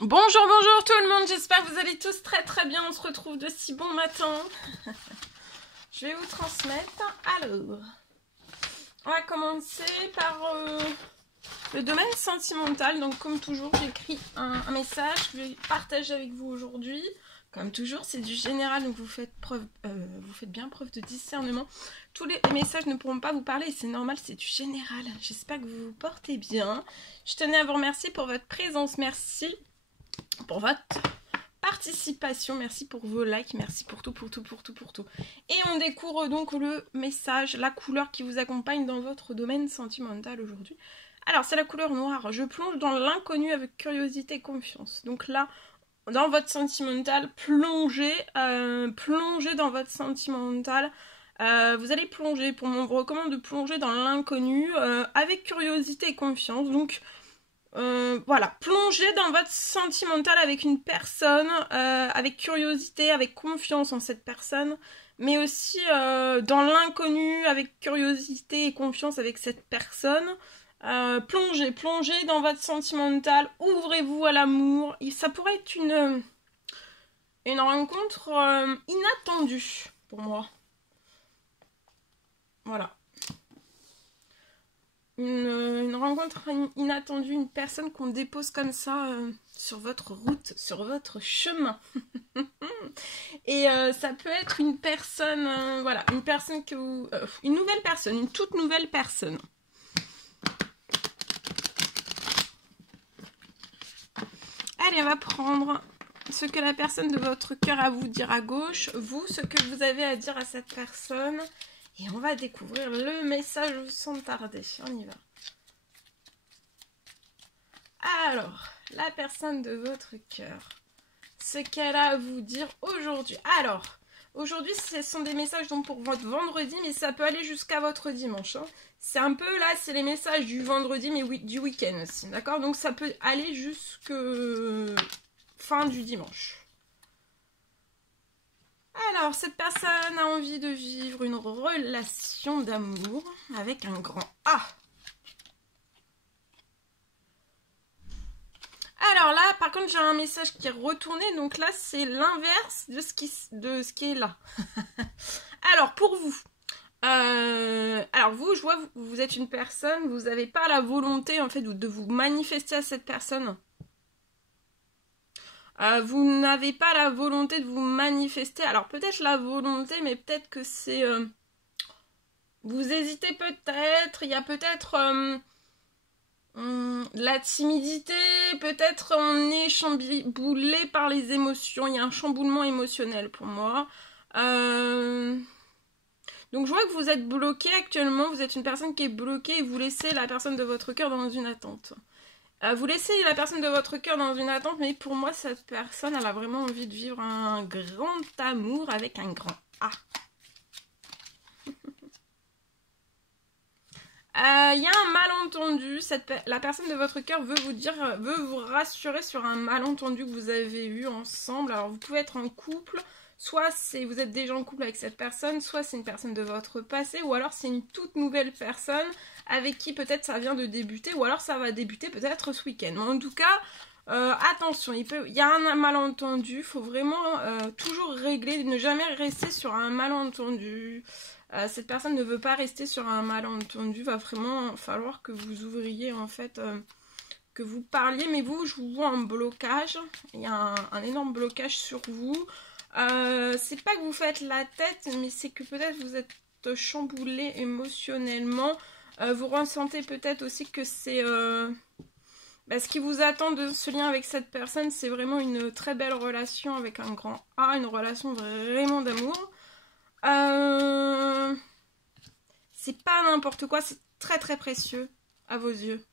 Bonjour, bonjour tout le monde, j'espère que vous allez tous très très bien, on se retrouve de si bon matin. Je vais vous transmettre, alors, on va commencer par le domaine sentimental. Donc comme toujours, j'écris un message que je vais partager avec vous aujourd'hui. Comme toujours, c'est du général, donc vous faites bien preuve de discernement. Tous les messages ne pourront pas vous parler et c'est normal, c'est du général. J'espère que vous vous portez bien. Je tenais à vous remercier pour votre présence, merci pour votre participation, merci pour vos likes, merci pour tout. Et on découvre donc le message, la couleur qui vous accompagne dans votre domaine sentimental aujourd'hui. Alors c'est la couleur noire, je plonge dans l'inconnu avec curiosité et confiance. Donc là, dans votre sentimental, plongez dans votre sentimental. Vous allez plonger, on vous recommande de plonger dans l'inconnu avec curiosité et confiance. Donc voilà, plongez dans votre sentimental avec une personne, avec curiosité, avec confiance en cette personne, mais aussi dans l'inconnu, avec curiosité et confiance avec cette personne. Plongez dans votre sentimental, ouvrez-vous à l'amour. Ça pourrait être une rencontre inattendue pour moi. Voilà. Une rencontre inattendue, une personne qu'on dépose comme ça sur votre route, sur votre chemin. Et ça peut être une personne, voilà, une personne que vous... une nouvelle personne, une toute nouvelle personne. Allez, on va prendre ce que la personne de votre cœur a à vous dire à gauche, vous, ce que vous avez à dire à cette personne. Et on va découvrir le message sans tarder. On y va. Alors, la personne de votre cœur, ce qu'elle a à vous dire aujourd'hui. Alors, aujourd'hui, ce sont des messages donc pour votre vendredi, mais ça peut aller jusqu'à votre dimanche. Hein. C'est un peu, là, c'est les messages du vendredi, mais oui, du week-end aussi, d'accord? Donc, ça peut aller jusque fin du dimanche. Alors, cette personne a envie de vivre une relation d'amour avec un grand A. Alors là, par contre, j'ai un message qui est retourné, donc là, c'est l'inverse de ce qui est là. Alors, pour vous, alors vous, je vois, vous êtes une personne, vous n'avez pas la volonté, en fait, de vous manifester à cette personne. Vous n'avez pas la volonté de vous manifester. Alors peut-être la volonté, mais peut-être que c'est... vous hésitez peut-être. Il y a peut-être la timidité. Peut-être on est chamboulé par les émotions. Il y a un chamboulement émotionnel pour moi. Donc je vois que vous êtes bloqué actuellement. Vous êtes une personne qui est bloquée et vous laissez la personne de votre cœur dans une attente. Vous laissez la personne de votre cœur dans une attente, mais pour moi, cette personne, elle a vraiment envie de vivre un grand amour avec un grand A. Il y a un malentendu. La personne de votre cœur veut vous rassurer sur un malentendu que vous avez eu ensemble. Alors, vous pouvez être en couple, soit vous êtes déjà en couple avec cette personne, soit c'est une personne de votre passé, ou alors c'est une toute nouvelle personne avec qui peut-être ça vient de débuter, ou alors ça va débuter peut-être ce week-end. Mais en tout cas, attention, il y a un malentendu, il faut vraiment toujours régler, ne jamais rester sur un malentendu. Cette personne ne veut pas rester sur un malentendu, va vraiment falloir que vous ouvriez en fait, que vous parliez, mais vous, je vous vois en blocage, il y a un énorme blocage sur vous. C'est pas que vous faites la tête, mais c'est que peut-être vous êtes chamboulé émotionnellement. Vous ressentez peut-être aussi que c'est... ce qui vous attend de ce lien avec cette personne, c'est vraiment une très belle relation avec un grand A, une relation vraiment d'amour. C'est pas n'importe quoi, c'est très très précieux à vos yeux.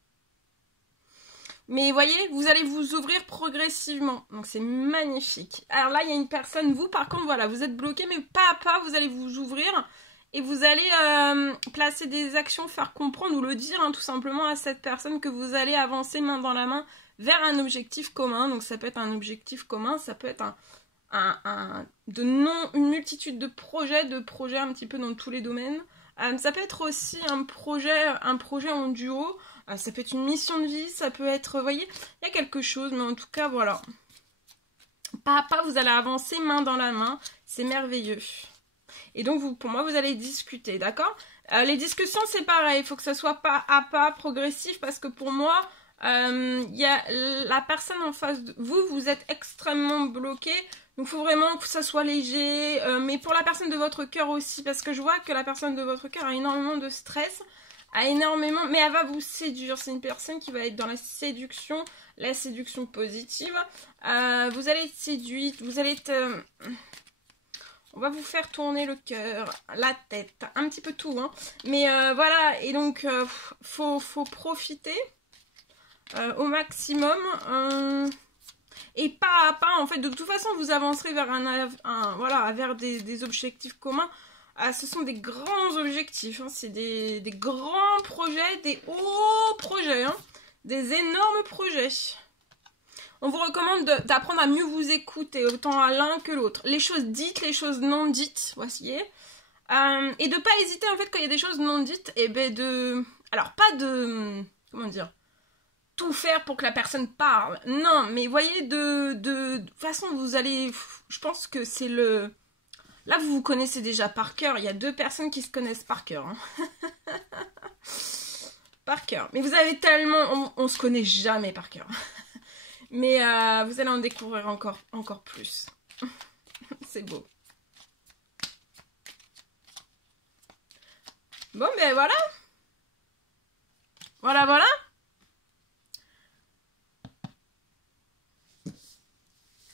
Mais voyez, vous allez vous ouvrir progressivement. Donc c'est magnifique. Alors là, il y a une personne, vous par contre, voilà, vous êtes bloqué, mais pas à pas, vous allez vous ouvrir. Et vous allez placer des actions, faire comprendre ou le dire tout simplement à cette personne que vous allez avancer main dans la main vers un objectif commun. Donc ça peut être un objectif commun, ça peut être une multitude de projets un petit peu dans tous les domaines. Ça peut être aussi un projet en duo. Ça peut être une mission de vie, ça peut être, vous voyez, il y a quelque chose, mais en tout cas, voilà. Pas à pas, vous allez avancer main dans la main, c'est merveilleux. Et donc, vous, pour moi, vous allez discuter, d'accord? Les discussions, c'est pareil, il faut que ça soit pas à pas, progressif, parce que pour moi, il y a la personne en face de vous, vous êtes extrêmement bloqué, donc il faut vraiment que ça soit léger, mais pour la personne de votre cœur aussi, parce que je vois que la personne de votre cœur a énormément de stress, mais elle va vous séduire, c'est une personne qui va être dans la séduction positive, vous allez être séduite, vous allez être... on va vous faire tourner le cœur, la tête, un petit peu tout, hein. Mais voilà, et donc, faut profiter au maximum. Et pas à pas, en fait, de toute façon, vous avancerez vers voilà, vers des objectifs communs. Ce sont des grands objectifs, hein. C'est des grands projets, des hauts projets, hein. Des énormes projets. On vous recommande d'apprendre à mieux vous écouter, autant à l'un que l'autre. Les choses dites, les choses non dites, voici. Et de pas hésiter, en fait, quand il y a des choses non dites, et ben de... Alors, pas de... Comment dire, tout faire pour que la personne parle. Non, mais voyez, de toute façon, vous allez... Je pense que c'est le... Là, vous vous connaissez déjà par cœur. Il y a 2 personnes qui se connaissent par cœur. Hein. Par cœur. Mais vous avez tellement... On se connaît jamais par cœur. Mais vous allez en découvrir encore plus. C'est beau. Bon, ben voilà. Voilà.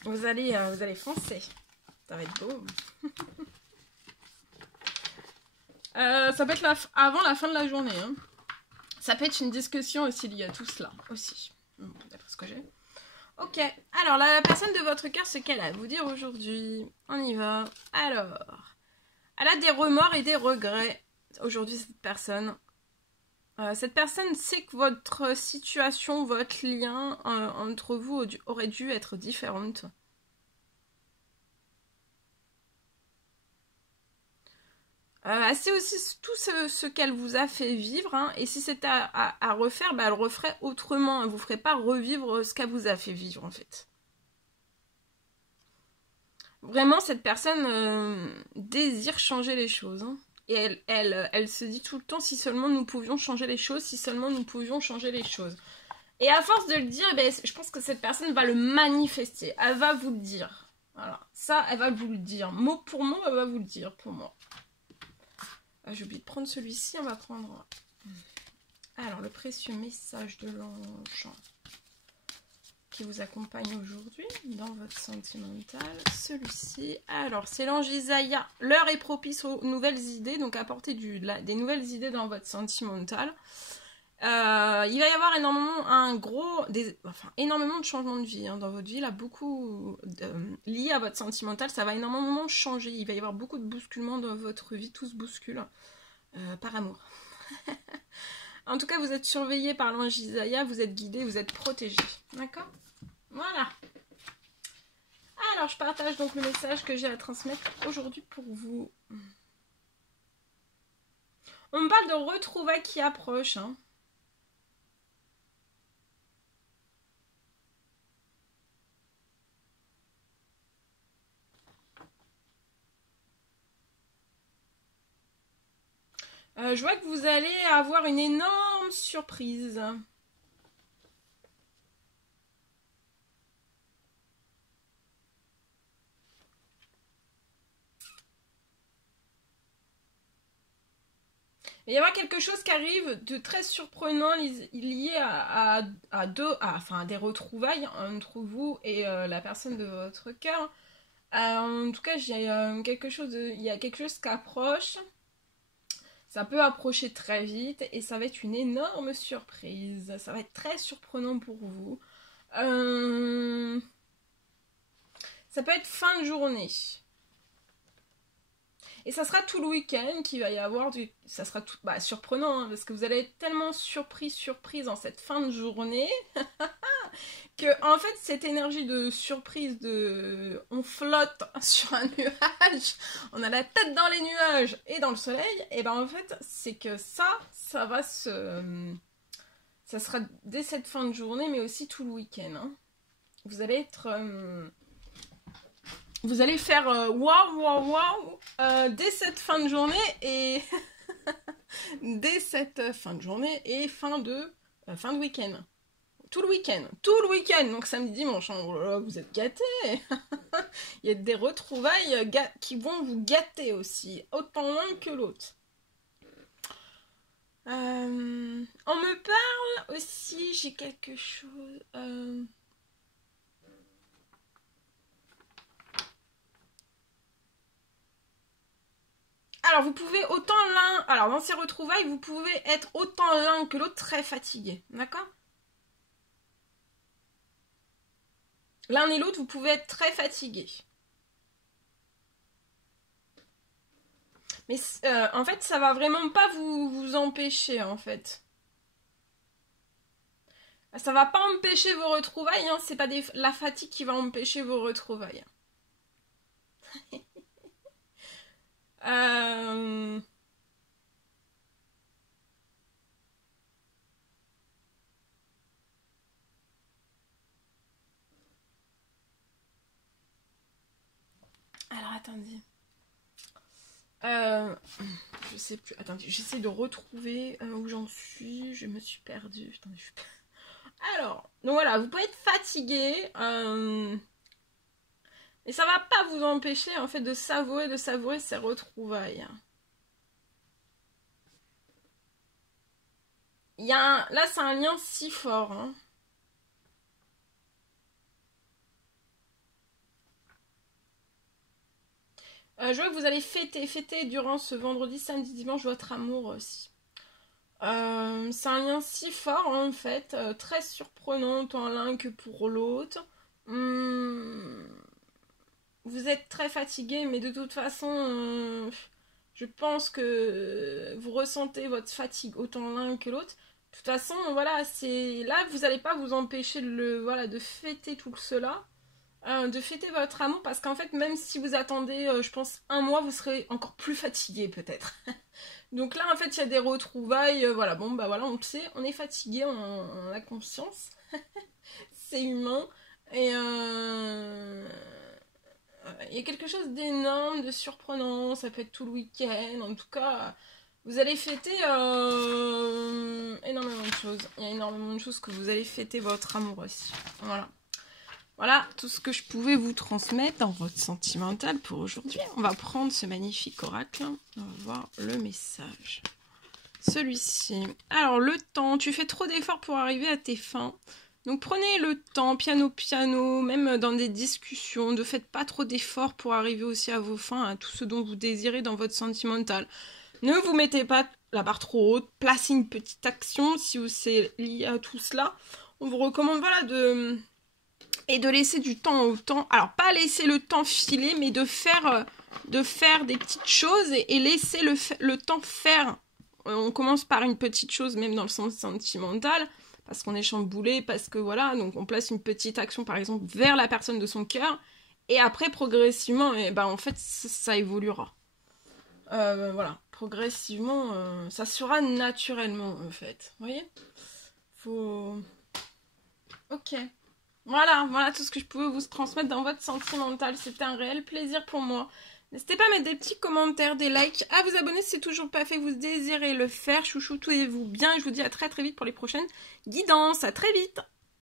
Vous allez foncer. Ça va être beau. Ça peut être avant la fin de la journée. Hein. Ça peut être une discussion aussi liée à tout cela. Aussi. D'après ce que j'ai. Ok. Alors, la personne de votre cœur, ce qu'elle a à vous dire aujourd'hui. On y va. Alors. Elle a des remords et des regrets. Aujourd'hui, cette personne sait que votre situation, votre lien entre vous aurait dû être différente. Elle sait aussi tout ce qu'elle vous a fait vivre, hein, et si c'était à refaire, bah, elle referait autrement. Elle ne vous ferait pas revivre ce qu'elle vous a fait vivre, en fait. Vraiment, cette personne désire changer les choses. Hein. Et elle se dit tout le temps, si seulement nous pouvions changer les choses, si seulement nous pouvions changer les choses. Et à force de le dire, ben, je pense que cette personne va le manifester. Elle va vous le dire. Voilà. Ça, elle va vous le dire. Mot pour mot, elle va vous le dire pour moi. J'ai oublié de prendre celui-ci. On va prendre... Alors, le précieux message de l'ange qui vous accompagne aujourd'hui dans votre sentimental. Celui-ci. Alors, c'est l'ange Isaïa. L'heure est propice aux nouvelles idées. Donc, apportez des nouvelles idées dans votre sentimental. Il va y avoir énormément de changements de vie hein, dans votre vie. Là, beaucoup liés à votre sentimental. Ça va énormément changer. Il va y avoir beaucoup de bousculements dans votre vie. Tout se bouscule par amour. En tout cas, vous êtes surveillé par l'ange Isaïa. Vous êtes guidé, vous êtes protégé. D'accord ? Voilà. Alors, je partage donc le message que j'ai à transmettre aujourd'hui pour vous. On me parle de retrouvailles qui approchent. Hein. Je vois que vous allez avoir une énorme surprise. Il va y avoir quelque chose qui arrive de très surprenant lié à des retrouvailles entre vous et la personne de votre cœur. En tout cas, il y a quelque chose qui approche. Ça peut approcher très vite et ça va être une énorme surprise. Ça va être très surprenant pour vous. Ça peut être fin de journée. Et ça sera tout le week-end qu'il va y avoir ça sera tout surprenant hein, parce que vous allez être tellement surprise en cette fin de journée que en fait cette énergie de surprise on flotte sur un nuage, on a la tête dans les nuages et dans le soleil, et ben en fait c'est que ça va Ça sera dès cette fin de journée, mais aussi tout le week-end. Hein. Vous allez être... vous allez faire waouh dès cette fin de journée et... dès cette fin de journée et fin de week-end. Tout le week-end. Donc samedi, dimanche, hein, oh là là, vous êtes gâtés. Il y a des retrouvailles qui vont vous gâter aussi, autant l'un que l'autre. On me parle aussi, j'ai quelque chose... Alors, vous pouvez autant l'un... Alors, dans ces retrouvailles, vous pouvez être autant l'un que l'autre très fatigué. D'accord ? L'un et l'autre, vous pouvez être très fatigué. Mais en fait, ça va vraiment pas vous empêcher, en fait. Ça va pas empêcher vos retrouvailles, hein. C'est pas la fatigue qui va empêcher vos retrouvailles. Alors, attendez. Je sais plus. Attendez, j'essaie de retrouver où j'en suis. Je me suis perdue. Attendez, Alors, donc voilà, vous pouvez être fatigué. Et ça va pas vous empêcher, en fait, de savourer ces retrouvailles. Là, c'est un lien si fort, hein. Je vois que vous allez fêter durant ce vendredi, samedi, dimanche votre amour aussi. C'est un lien si fort en fait, très surprenant tant l'un que pour l'autre. Vous êtes très fatigué, mais de toute façon, je pense que vous ressentez votre fatigue autant l'un que l'autre. De toute façon, voilà, c'est là vous n'allez pas vous empêcher de fêter tout cela. De fêter votre amour parce qu'en fait même si vous attendez je pense un mois vous serez encore plus fatigué peut-être. Donc là en fait il y a des retrouvailles voilà bon bah voilà on le sait, on est fatigué, on a conscience. C'est humain et il y a quelque chose d'énorme, de surprenant, ça peut être tout le week-end, en tout cas vous allez fêter énormément de choses. Il y a énormément de choses que vous allez fêter votre amour aussi. Voilà tout ce que je pouvais vous transmettre dans votre sentimental pour aujourd'hui. On va prendre ce magnifique oracle. On va voir le message. Celui-ci. Alors, le temps. Tu fais trop d'efforts pour arriver à tes fins. Donc, prenez le temps, piano, même dans des discussions. Ne faites pas trop d'efforts pour arriver aussi à vos fins, à tout ce dont vous désirez dans votre sentimental. Ne vous mettez pas la barre trop haute. Placez une petite action si c'est lié à tout cela. On vous recommande, voilà, de laisser du temps au temps. Alors, pas laisser le temps filer, mais de faire des petites choses et laisser le temps faire. On commence par une petite chose, même dans le sens sentimental, parce qu'on est chamboulé, parce que voilà, donc on place une petite action, par exemple, vers la personne de son cœur, et après, progressivement, en fait, ça évoluera. Voilà, progressivement, ça sera naturellement, en fait. Vous voyez ? Ok. Voilà tout ce que je pouvais vous transmettre dans votre sentimental. C'était un réel plaisir pour moi. N'hésitez pas à mettre des petits commentaires, des likes, à vous abonner si c'est toujours pas fait, vous désirez le faire. Chouchoutez-vous bien et je vous dis à très vite pour les prochaines guidances. À très vite.